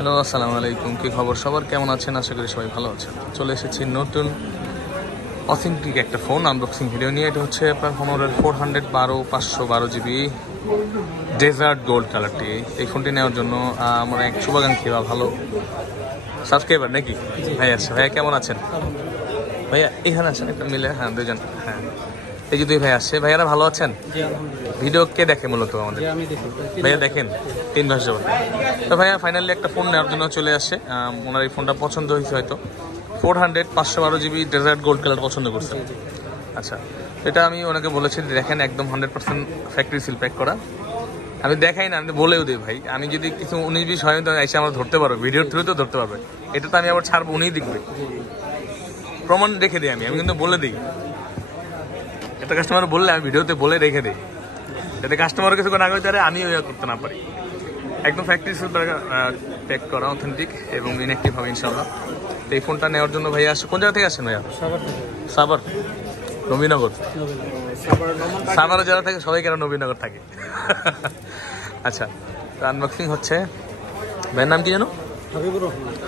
Hello, আসসালামু আলাইকুম। কী খবর সবার, কেমন আছেন? আশা করি সবাই ভালো আছেন। চলে এসেছি নতুন অথেন্টিক একটা ফোন আনবক্সিং ভিডিও নিয়ে। এটা হচ্ছে আপনার Honor 512 ডেজার্ট গোল্ড কালারটি। এই ফোনটি নেওয়ার জন্য আমার এক শুভাকাঙ্ক্ষী বা ভালো সাবস্ক্রাইবার নাকি ভাই আছে। ভাইয়া কেমন আছেন? ভাইয়া এখানে আছেন একটা মিলে, হ্যাঁ দুজন, হ্যাঁ এই যে দুই ভাই আসছে। ভাইয়ারা ভালো আছেন? ভিডিও কে দেখে মূলত আমাদের? ভাইয়া দেখেন 3 মাস যাবত। তো ভাইয়া ফাইনালি একটা ফোন নেওয়ার জন্য চলে আসছে। ওনার এই ফোনটা পছন্দ হয়েছে হয়তো। 512 জিবি ডেজার্ট গোল্ড কালার পছন্দ করছে। আচ্ছা, এটা আমি ওনাকে বলেছি দেখেন একদম 100% ফ্যাক্টরি সিল প্যাক করা। আমি দেখাই না, আমি বলেও দিই ভাই, আমি যদি কিছু 19-20 হয় তো এসে আমরা ধরতে পারবো, ভিডিওর থ্রুতেও ধরতে পারবে। এটা তো আমি আবার ছাড়বো, উনিই দেখবে, প্রমাণ রেখে দিই। আমি কিন্তু বলে দিই, একটা কাস্টমার বললে আমি ভিডিওতে বলে রেখে দিই, যাতে কাস্টমার কিছু না করতে পারে, আমি ওইয়া করতে না পারি। একদম ফ্যাক্টরি সিল প্যাক করা, অথেন্টিক এবং ইনঅ্যাক্টিভ হবে ইনশাল্লাহ। তো এই ফোনটা নেওয়ার জন্য ভাইয়া আসছে। কোন জায়গা থেকে আসছেন ভাইয়া? সাভার, নবীনগর। সাভারে যারা থাকে সবাই কেন নবীনগর থাকে? আচ্ছা, আনবক্সিং হচ্ছে। ভাইয়ের নাম কি জানো?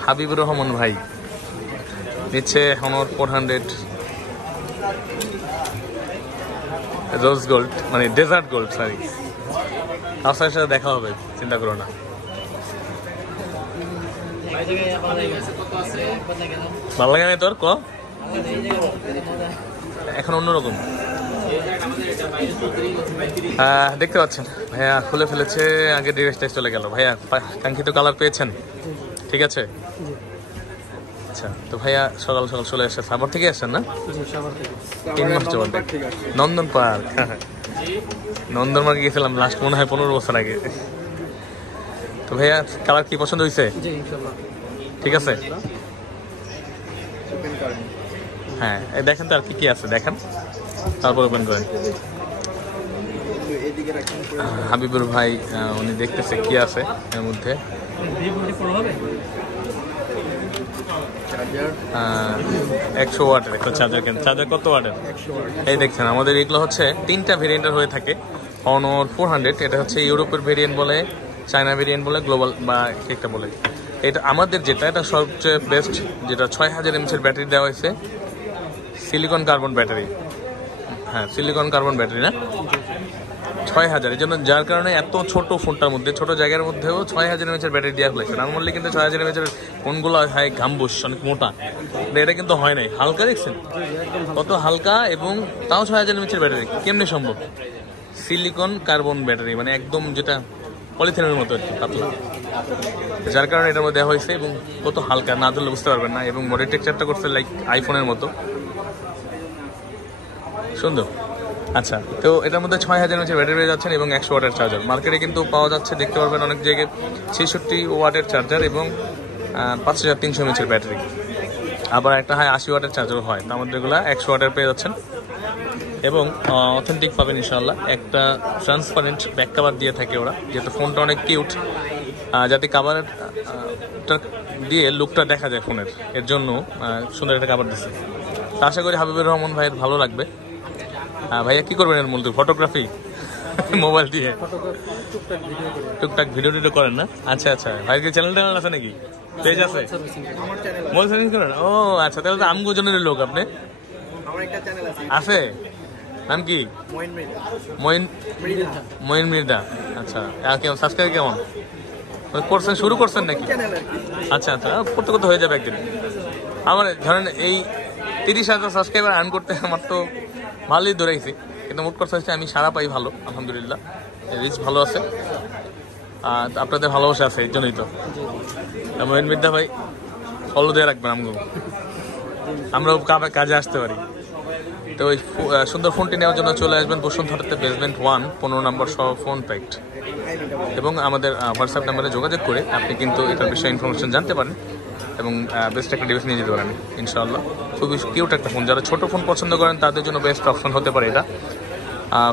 হাবিবুর রহমান ভাই নিচ্ছে Honor 400 রোজ গোল্ড, মানে ডেজার্ট গোল্ড। সরি, আপনার সাথে দেখা হবে, চিন্তা করো না। ভালো লাগে না তোর? এখন অন্যরকম দেখতে পাচ্ছেন। ভাইয়া খুলে ফেলেছে, আগে ডিভাইসটাই চলে গেল। ভাইয়া কাঙ্ক্ষিত কালার পেয়েছেন? ঠিক আছে, আচ্ছা। তো ভাইয়া সকাল সকাল চলে আসছে। সাভার থেকে আসছেন না? 3 মাস যাবত। নন্দন পার্ক, নন্দন পার্কে গেছিলাম লাস্ট মনে হয় 15 বছর আগে। তো ভাইয়া কালার কি পছন্দ হয়েছে? ঠিক আছে, হ্যাঁ দেখেন তো আর কি কি আছে দেখেন, তারপর ওপেন করেন। হাবিবুর ভাই উনি দেখতেছে কি আছে এর মধ্যে। 100 ওয়াটের একটা চার্জার। কেন চার্জার কত ওয়াটের? এই দেখছেন, আমাদের এগুলো হচ্ছে 3টা ভেরিয়েন্টের হয়ে থাকে। Honor 400, এটা হচ্ছে ইউরোপের ভেরিয়েন্ট বলে, চায়না ভেরিয়েন্ট বলে, গ্লোবাল বা একটা বলে। এটা আমাদের যেটা, এটা সবচেয়ে বেস্ট, যেটা 6000 mAh ব্যাটারি দেওয়া হয়েছে, সিলিকন কার্বন ব্যাটারি। হ্যাঁ, সিলিকন কার্বন ব্যাটারি না, 6000। এই জন্য যার কারণে এত ছোট ফোনটার মধ্যে, ছোট জায়গার মধ্যেও 6000 mAh ব্যাটারি দেওয়া হয়েছে। নর্মালি কিন্তু 6000 mAh ফোনগুলো হয় ঘামবুস, অনেক মোটা, এটা কিন্তু হয় নাই। হালকা দেখছেন কত হালকা, এবং তাও 6000 mAh ব্যাটারি। কেমনি সম্ভব? সিলিকন কার্বন ব্যাটারি, মানে একদম যেটা পলিথিনের মতো আর কি, পাতলা, যার কারণে এটার মধ্যে দেওয়া হয়েছে। এবং কত হালকা, না ধরলে বুঝতে পারবেন না। এবং বডি টেক্সচারটা করছে লাইক আইফোনের মতো সুন্দর। আচ্ছা, তো এটার মধ্যে 6000 mAh ব্যাটারি পেয়ে যাচ্ছেন এবং 100 ওয়াটের চার্জার। মার্কেটে কিন্তু পাওয়া যাচ্ছে, দেখতে পারবেন অনেক জায়গায় 66 ওয়াটের চার্জার এবং 5300 mAh ব্যাটারি। আবার একটা হয় 80 ওয়াটের চার্জারও হয়। তো আমাদের এগুলো 100 ওয়াটের পেয়ে যাচ্ছেন এবং অথেন্টিক পাবেন ইনশাআল্লাহ। একটা ট্রান্সপারেন্ট ব্যাক কাভার দিয়ে থাকে ওরা, যেহেতু ফোনটা অনেক কিউট, যাতে কাভারের দিয়ে লুকটা দেখা যায় ফোনের, এর জন্য সুন্দর একটা কাভার দিচ্ছে। তো আশা করি হাবিবুর রহমান ভাইয়ের ভালো লাগবে। ভাইয়া কি করবেন এর মূলত? ফটোগ্রাফি মোবাইল দিয়ে টুকটাক ভিডিও টিডিও করেন না? আচ্ছা আচ্ছা, ভাইয়ের কি চ্যানেল ট্যানেল আছে নাকি? পেজ আছে? মোবাইল সার্ভিস করেন? ও আচ্ছা, তাহলে তো আমগো জনের লোক আপনি। আছে, নাম কি? মঈন মৃধা। আচ্ছা, কেমন সাবস্ক্রাইব কেমন করছেন? শুরু করছেন নাকি? আচ্ছা আচ্ছা, করতে করতে হয়ে যাবে একদিন। আমার ধরেন এই 30,000 সাবস্ক্রাইবার আর্ন করতে আমার তো ভালোই দৌড়াইছি, কিন্তু মোট কথা হচ্ছে আমি সারা পাই ভালো, আলহামদুলিল্লাহ, রিচ ভালো আছে। আপনাদের ভালোবাসা আছে, এই জন্যই তো। মঈন মৃধা ভাই ফলো দিয়ে রাখবেন, আমরাও কাজে আসতে পারি। তো ওই সুন্দর ফোনটি নেওয়ার জন্য চলে আসবেন বসুন্ধরাতে বেসমেন্ট 1, 15 নম্বর সহ ফোন প্যাক্ট, এবং আমাদের হোয়াটসঅ্যাপ নাম্বারে যোগাযোগ করে আপনি কিন্তু এটার বিষয়ে ইনফরমেশন জানতে পারেন এবং বেস্ট একটা ডিভাইস নিয়ে যেতে পারেন ইনশাআল্লাহ। খুবই কিউট একটা ফোন, যারা ছোটো ফোন পছন্দ করেন তাদের জন্য বেস্ট অপশন হতে পারে এটা।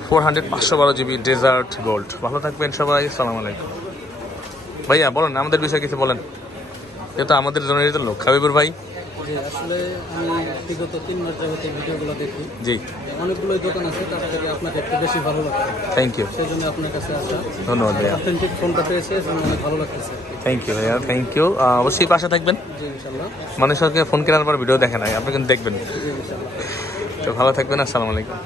512 জিবি ডেজার্ট গোল্ড। ভালো থাকবেন সবাই, আসসালামু আলাইকুম। ভাইয়া বলেন আমাদের বিষয়ে কিছু বলেন, যেহেতু আমাদের জনের লোক হাবিবুর ভাই। জি আসলে আমি বিগত 3 মাস যাবত এই ভিডিওগুলো দেখি। জি, অনেকগুলোই দোকান আছে, তার থেকে আপনাকে একটু বেশি ভালো লাগছে। থ্যাংক ইউ, সেই জন্য আপনার কাছে আসা। ধন্যবাদ ভাইয়া। অথেন্টিক ফোনটা পেয়েছে, সেজন্য অনেক ভালো লাগতেছে। থ্যাংক ইউ ভাইয়া, থ্যাংক ইউ। অবশ্যই পাশে থাকবেন। জি ইনশাল্লাহ। মানুষকে ফোন কেনার পর ভিডিও দেখে নাই, আপনি কিন্তু দেখবেন। জি ইনশাল্লাহ। তো ভালো থাকবেন, আসসালামু আলাইকুম।